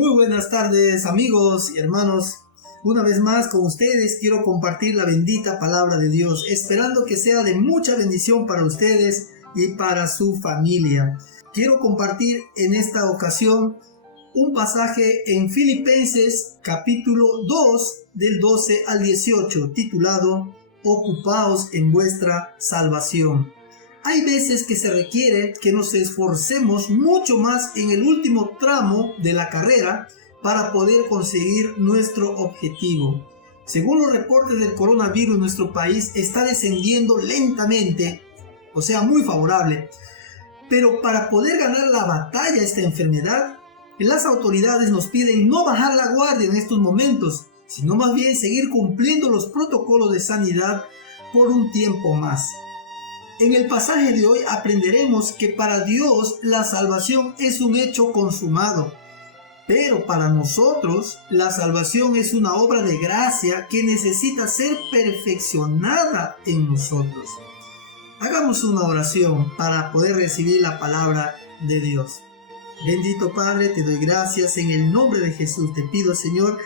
Muy buenas tardes, amigos y hermanos. Una vez más con ustedes quiero compartir la bendita palabra de Dios, esperando que sea de mucha bendición para ustedes y para su familia. Quiero compartir en esta ocasión un pasaje en Filipenses capítulo 2 del 12 al 18, titulado Ocupaos en vuestra salvación. Hay veces que se requiere que nos esforcemos mucho más en el último tramo de la carrera para poder conseguir nuestro objetivo. Según los reportes del coronavirus, nuestro país está descendiendo lentamente, o sea, muy favorable. Pero para poder ganar la batalla a esta enfermedad, las autoridades nos piden no bajar la guardia en estos momentos, sino más bien seguir cumpliendo los protocolos de sanidad por un tiempo más. En el pasaje de hoy aprenderemos que para Dios la salvación es un hecho consumado, pero para nosotros la salvación es una obra de gracia que necesita ser perfeccionada en nosotros. Hagamos una oración para poder recibir la palabra de Dios. Bendito Padre, te doy gracias en el nombre de Jesús. Te pido, Señor,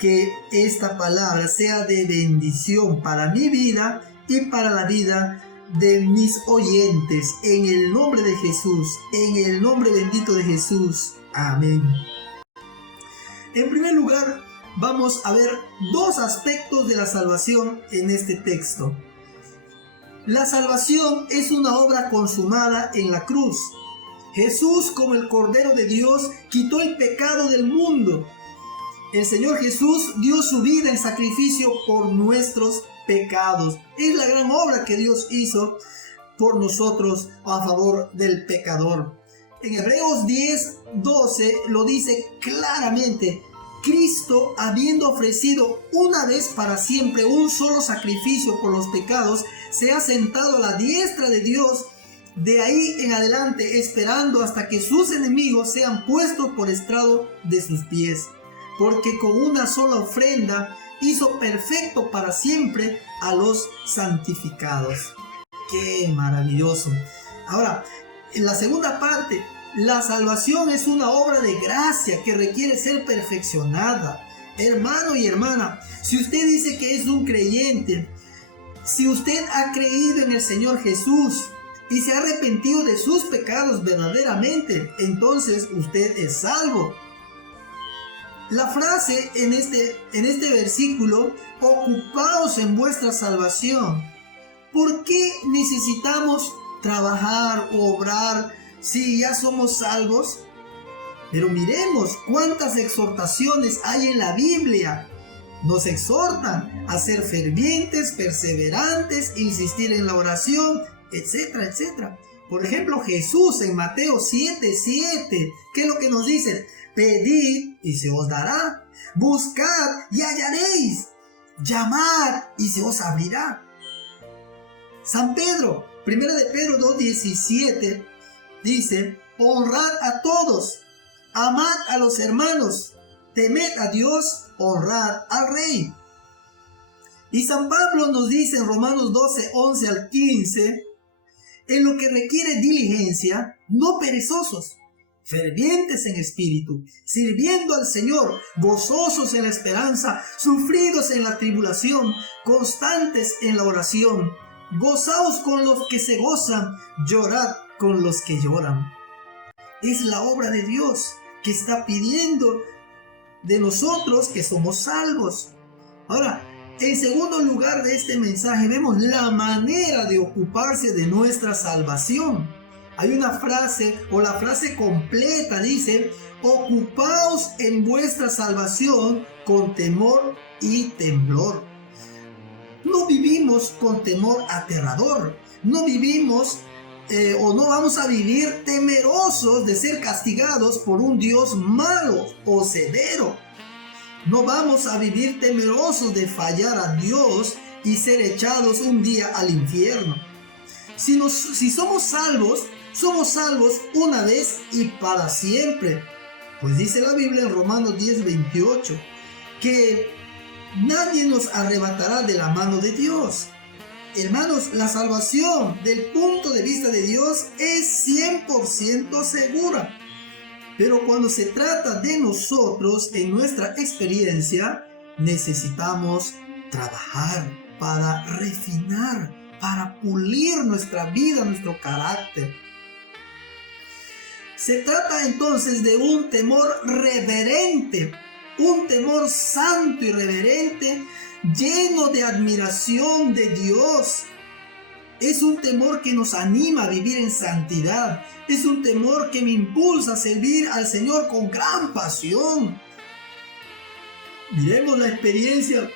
que esta palabra sea de bendición para mi vida y para la vida de mis oyentes, en el nombre de Jesús, en el nombre bendito de Jesús. Amén. En primer lugar, vamos a ver dos aspectos de la salvación en este texto. La salvación es una obra consumada en la cruz. Jesús, como el Cordero de Dios, quitó el pecado del mundo. El Señor Jesús dio su vida en sacrificio por nuestros pecados. Es la gran obra que Dios hizo por nosotros a favor del pecador. En Hebreos 10:12 lo dice claramente: Cristo, habiendo ofrecido una vez para siempre un solo sacrificio por los pecados, se ha sentado a la diestra de Dios, de ahí en adelante esperando hasta que sus enemigos sean puestos por estrado de sus pies. Porque con una sola ofrenda hizo perfecto para siempre a los santificados. ¡Qué maravilloso! Ahora, en la segunda parte, la salvación es una obra de gracia que requiere ser perfeccionada. Hermano y hermana, si usted dice que es un creyente, si usted ha creído en el Señor Jesús y se ha arrepentido de sus pecados verdaderamente, entonces usted es salvo. La frase en este versículo, ocupaos en vuestra salvación. ¿Por qué necesitamos trabajar o obrar si ya somos salvos? Pero miremos cuántas exhortaciones hay en la Biblia. Nos exhortan a ser fervientes, perseverantes, insistir en la oración, etcétera, etcétera. Por ejemplo, Jesús en Mateo 7:7, ¿qué es lo que nos dice? Pedid y se os dará, buscad y hallaréis, llamad y se os abrirá. San Pedro, 1 de Pedro 2:17, dice: honrad a todos, amad a los hermanos, temed a Dios, honrad al Rey. Y San Pablo nos dice en Romanos 12:11 al 15, en lo que requiere diligencia, no perezosos, fervientes en espíritu, sirviendo al Señor, gozosos en la esperanza, sufridos en la tribulación, constantes en la oración, gozaos con los que se gozan, llorad con los que lloran. Es la obra de Dios que está pidiendo de nosotros que somos salvos. Ahora, en segundo lugar de este mensaje vemos la manera de ocuparse de nuestra salvación. Hay una frase, o la frase completa dice: ocupaos en vuestra salvación con temor y temblor. No vivimos con temor aterrador, no vivimos o no vamos a vivir temerosos de ser castigados por un Dios malo o severo. No vamos a vivir temerosos de fallar a Dios y ser echados un día al infierno. Si somos salvos una vez y para siempre. Pues dice la Biblia en Romanos 10:28 que nadie nos arrebatará de la mano de Dios. Hermanos, la salvación del punto de vista de Dios es 100% segura. Pero cuando se trata de nosotros, en nuestra experiencia, necesitamos trabajar para refinar, para pulir nuestra vida, nuestro carácter. Se trata entonces de un temor reverente, un temor santo y reverente, lleno de admiración de Dios. Es un temor que nos anima a vivir en santidad. Es un temor que me impulsa a servir al Señor con gran pasión. Miremos la experiencia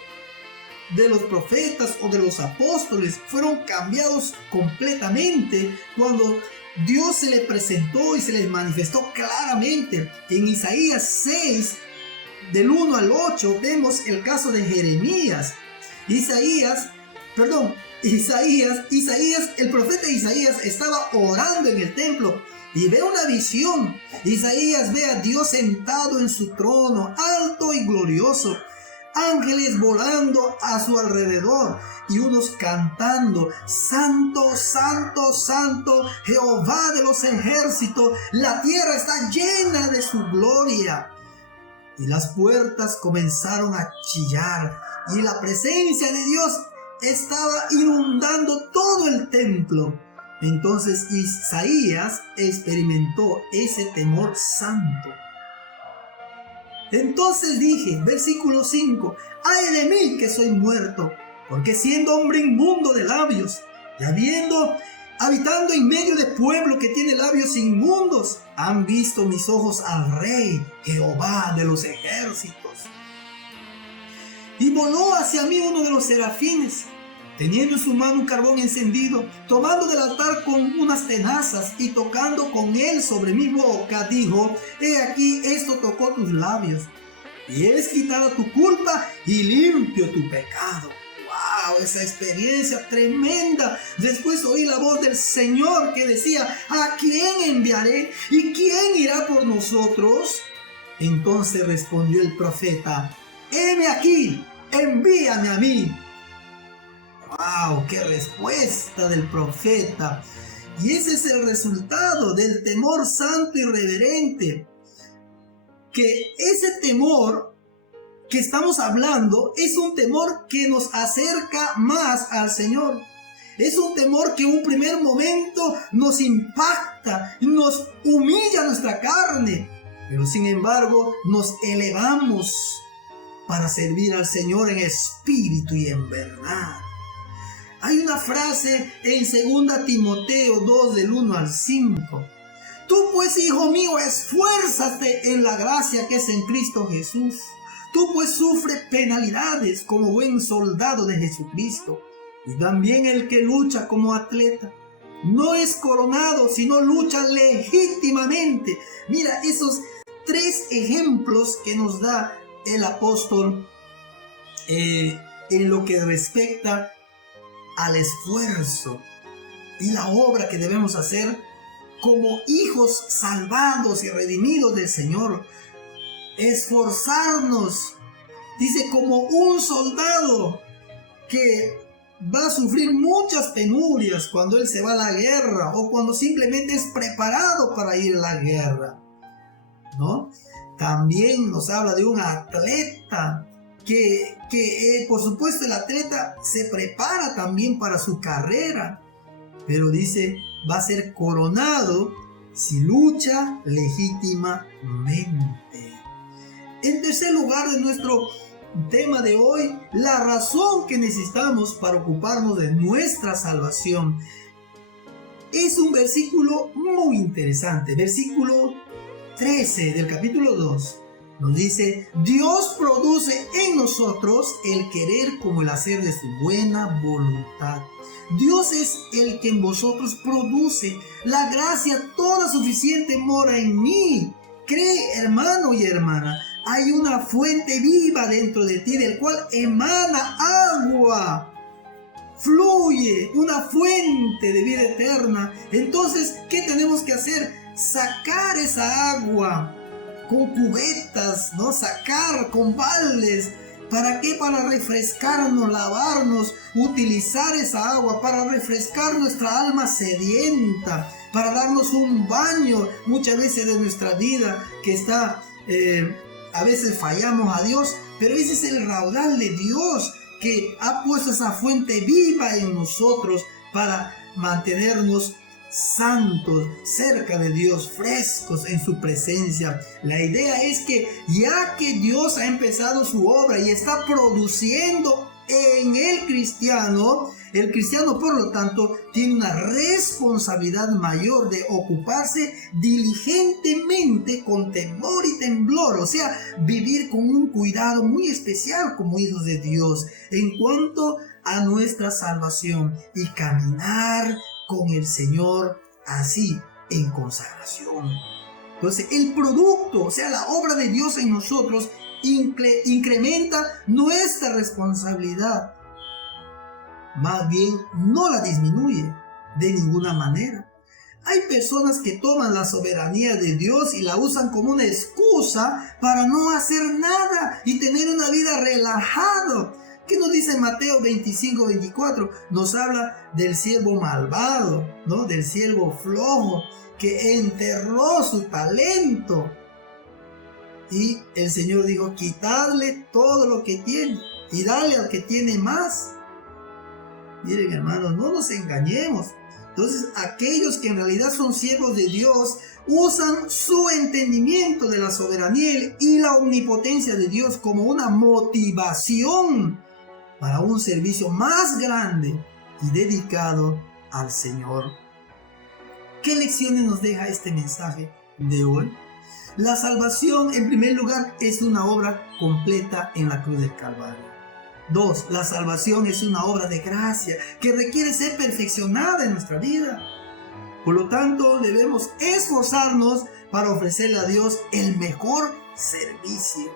de los profetas o de los apóstoles. Fueron cambiados completamente cuando Dios se les presentó y se les manifestó claramente. En Isaías 6, del 1 al 8, vemos el caso de Jeremías. El profeta Isaías estaba orando en el templo y ve una visión. Isaías ve a Dios sentado en su trono, alto y glorioso, ángeles volando a su alrededor y unos cantando: Santo, Santo, Santo, Jehová de los ejércitos, la tierra está llena de su gloria. Y las puertas comenzaron a chillar y la presencia de Dios estaba inundando todo el templo. Entonces Isaías experimentó ese temor santo. Entonces dije, versículo 5, ¡ay de mí que soy muerto! Porque siendo hombre inmundo de labios, y habitando en medio de pueblo que tiene labios inmundos, han visto mis ojos al Rey, Jehová de los ejércitos. Y voló hacia mí uno de los serafines, teniendo en su mano un carbón encendido, tomando del altar con unas tenazas y tocando con él sobre mi boca, dijo: he aquí, esto tocó tus labios, y es quitada tu culpa y limpio tu pecado. ¡Wow! Esa experiencia tremenda. Después oí la voz del Señor que decía: ¿a quién enviaré? ¿Y quién irá por nosotros? Entonces respondió el profeta: heme aquí, envíame a mí. ¡Wow! ¡Qué respuesta del profeta! Y ese es el resultado del temor santo y reverente. Que ese temor que estamos hablando es un temor que nos acerca más al Señor. Es un temor que en un primer momento nos impacta, nos humilla nuestra carne, pero sin embargo nos elevamos para servir al Señor en espíritu y en verdad. Hay una frase en 2 Timoteo 2 del 1 al 5. Tú pues, hijo mío, esfuérzate en la gracia que es en Cristo Jesús. Tú pues sufre penalidades como buen soldado de Jesucristo. Y también el que lucha como atleta no es coronado, sino lucha legítimamente. Mira esos 3 ejemplos que nos da el apóstol en lo que respecta al esfuerzo y la obra que debemos hacer como hijos salvados y redimidos del Señor. Esforzarnos, dice, como un soldado que va a sufrir muchas penurias cuando él se va a la guerra o cuando simplemente es preparado para ir a la guerra, ¿no? También nos habla de un atleta que por supuesto el atleta se prepara también para su carrera, pero dice, va a ser coronado si lucha legítimamente. En tercer lugar de nuestro tema de hoy, la razón que necesitamos para ocuparnos de nuestra salvación. Es un versículo muy interesante, versículo 13 del capítulo 2. Nos dice: Dios produce en nosotros el querer como el hacer de su buena voluntad. Dios es el que en vosotros produce. La gracia toda suficiente mora en mí. Cree, hermano y hermana, hay una fuente viva dentro de ti del cual emana agua. Fluye una fuente de vida eterna. Entonces, ¿qué tenemos que hacer? Sacar esa agua con cubetas, ¿no? Sacar con baldes. ¿Para qué? Para refrescarnos, lavarnos, utilizar esa agua para refrescar nuestra alma sedienta, para darnos un baño muchas veces de nuestra vida que está, a veces fallamos a Dios, pero ese es el raudal de Dios que ha puesto esa fuente viva en nosotros para mantenernos santos, cerca de Dios, frescos en su presencia. La idea es que ya que Dios ha empezado su obra y está produciendo en el cristiano por lo tanto tiene una responsabilidad mayor de ocuparse diligentemente con temor y temblor, o sea, vivir con un cuidado muy especial como hijos de Dios en cuanto a nuestra salvación y caminar con el Señor así en consagración. Entonces el producto, o sea, la obra de Dios en nosotros incrementa nuestra responsabilidad, más bien no la disminuye de ninguna manera. Hay personas que toman la soberanía de Dios y la usan como una excusa para no hacer nada y tener una vida relajada. ¿Qué nos dice Mateo 25-24? Nos habla del siervo malvado, ¿no? Del siervo flojo que enterró su talento. Y el Señor dijo, quitadle todo lo que tiene y dale al que tiene más. Miren, hermanos, no nos engañemos. Entonces, aquellos que en realidad son siervos de Dios usan su entendimiento de la soberanía y la omnipotencia de Dios como una motivación para un servicio más grande y dedicado al Señor. ¿Qué lecciones nos deja este mensaje de hoy? La salvación, en primer lugar, es una obra completa en la cruz del Calvario. 2. La salvación es una obra de gracia que requiere ser perfeccionada en nuestra vida. Por lo tanto, debemos esforzarnos para ofrecerle a Dios el mejor servicio.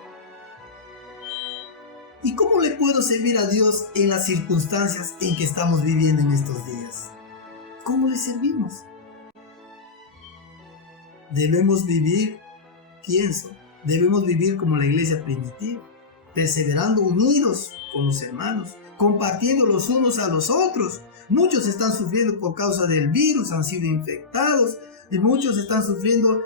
¿Y cómo le puedo servir a Dios en las circunstancias en que estamos viviendo en estos días? ¿Cómo le servimos? Debemos vivir, debemos vivir como la iglesia primitiva, perseverando unidos con los hermanos, compartiendo los unos a los otros. Muchos están sufriendo por causa del virus, han sido infectados, y muchos están sufriendo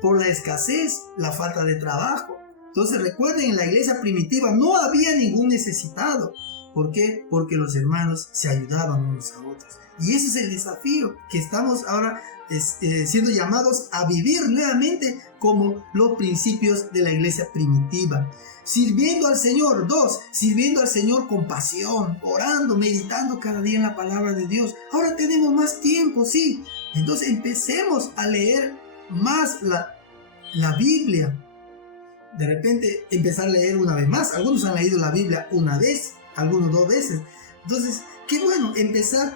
por la escasez, la falta de trabajo. Entonces recuerden, en la iglesia primitiva no había ningún necesitado. ¿Por qué? Porque los hermanos se ayudaban unos a otros. Y ese es el desafío que estamos ahora siendo llamados a vivir nuevamente como los principios de la iglesia primitiva. Sirviendo al Señor. 2. Sirviendo al Señor con pasión, orando, meditando cada día en la palabra de Dios. Ahora tenemos más tiempo, sí. Entonces empecemos a leer más la Biblia. De repente empezar a leer una vez más. Algunos han leído la Biblia una vez, algunos 2 veces. Entonces, qué bueno,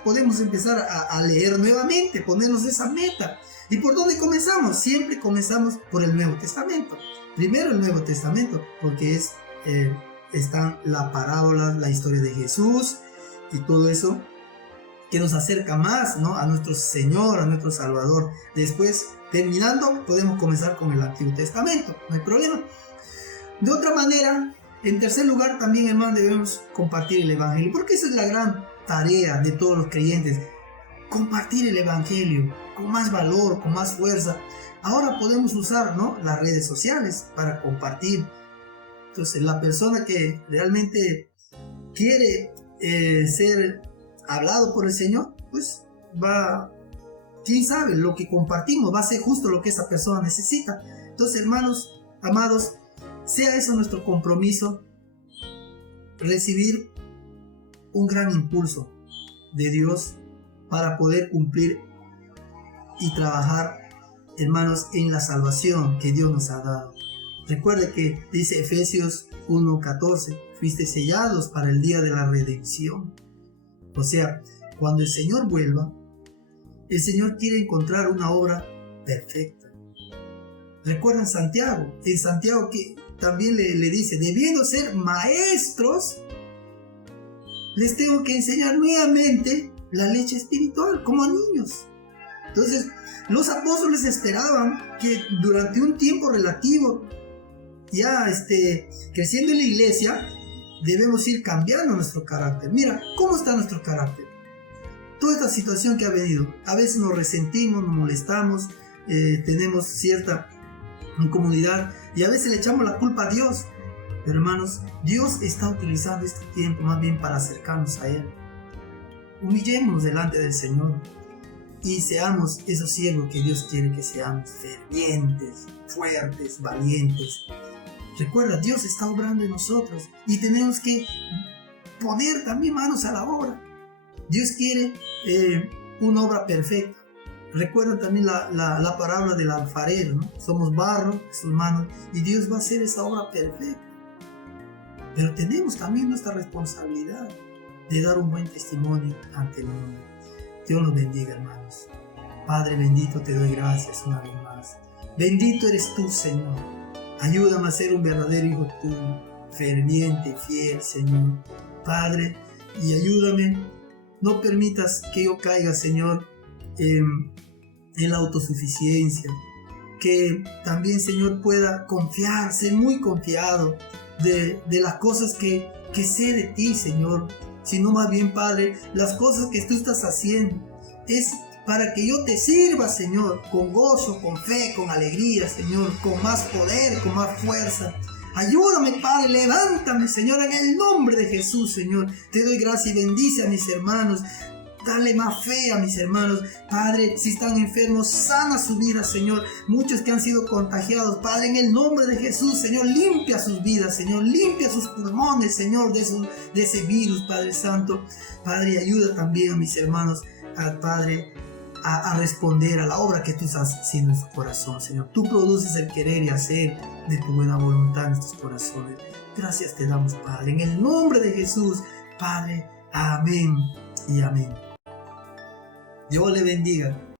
podemos empezar a leer nuevamente, ponernos esa meta. ¿Y por dónde comenzamos? Siempre comenzamos por el Nuevo Testamento. Primero el Nuevo Testamento, porque están las parábolas, la historia de Jesús y todo eso que nos acerca más, ¿no?, a nuestro Señor, a nuestro Salvador. Después, terminando, podemos comenzar con el Antiguo Testamento, no hay problema. De otra manera, en tercer lugar, también, hermano, debemos compartir el Evangelio, porque esa es la gran tarea de todos los creyentes, compartir el Evangelio con más valor, con más fuerza. Ahora podemos usar, ¿no?, las redes sociales para compartir. Entonces, la persona que realmente quiere ser hablado por el Señor, pues quién sabe, lo que compartimos va a ser justo lo que esa persona necesita. Entonces, hermanos, amados, sea eso nuestro compromiso, recibir un gran impulso de Dios para poder cumplir y trabajar, hermanos, en la salvación que Dios nos ha dado. Recuerde que dice Efesios 1:14, fuiste sellados para el día de la redención. O sea, cuando el Señor vuelva, el Señor quiere encontrar una obra perfecta. Recuerdan Santiago, en Santiago que también le dice, debiendo ser maestros, les tengo que enseñar nuevamente la leche espiritual, como a niños. Entonces, los apóstoles esperaban que durante un tiempo relativo, ya creciendo en la iglesia, debemos ir cambiando nuestro carácter. Mira, ¿cómo está nuestro carácter? toda esta situación que ha venido. A veces nos resentimos, nos molestamos, tenemos cierta incomodidad y a veces le echamos la culpa a Dios. Pero hermanos, Dios está utilizando este tiempo más bien para acercarnos a Él. Humillémonos delante del Señor y seamos esos siervos que Dios quiere que seamos, fervientes, fuertes, valientes. Recuerda, Dios está obrando en nosotros y tenemos que poner también manos a la obra. Dios quiere una obra perfecta. Recuerda también la parábola del alfarero, ¿no? Somos barro en sus manos y Dios va a hacer esa obra perfecta. Pero tenemos también nuestra responsabilidad de dar un buen testimonio ante el mundo. Dios los bendiga, hermanos. Padre bendito, te doy gracias una vez más. Bendito eres tú, Señor. Ayúdame a ser un verdadero hijo tuyo, ferviente, fiel, Señor. Padre, y ayúdame. No permitas que yo caiga, Señor, en la autosuficiencia. Que también, Señor, pueda confiar, ser muy confiado de las cosas que sé de ti, Señor. Sino más bien, Padre, las cosas que tú estás haciendo es para que yo te sirva, Señor, con gozo, con fe, con alegría, Señor, con más poder, con más fuerza. Ayúdame, Padre, levántame, Señor, en el nombre de Jesús, Señor. Te doy gracias y bendice a mis hermanos. Dale más fe a mis hermanos. Padre, si están enfermos, sana su vida, Señor. Muchos que han sido contagiados, Padre, en el nombre de Jesús, Señor, limpia sus vidas, Señor. Limpia sus pulmones, Señor, de ese virus, Padre Santo. Padre, ayuda también a mis hermanos, Padre, a responder a la obra que tú estás haciendo en su corazón, Señor. Tú produces el querer y hacer de tu buena voluntad en nuestros corazones. Gracias te damos, Padre, en el nombre de Jesús, Padre. Amén y amén. Dios le bendiga.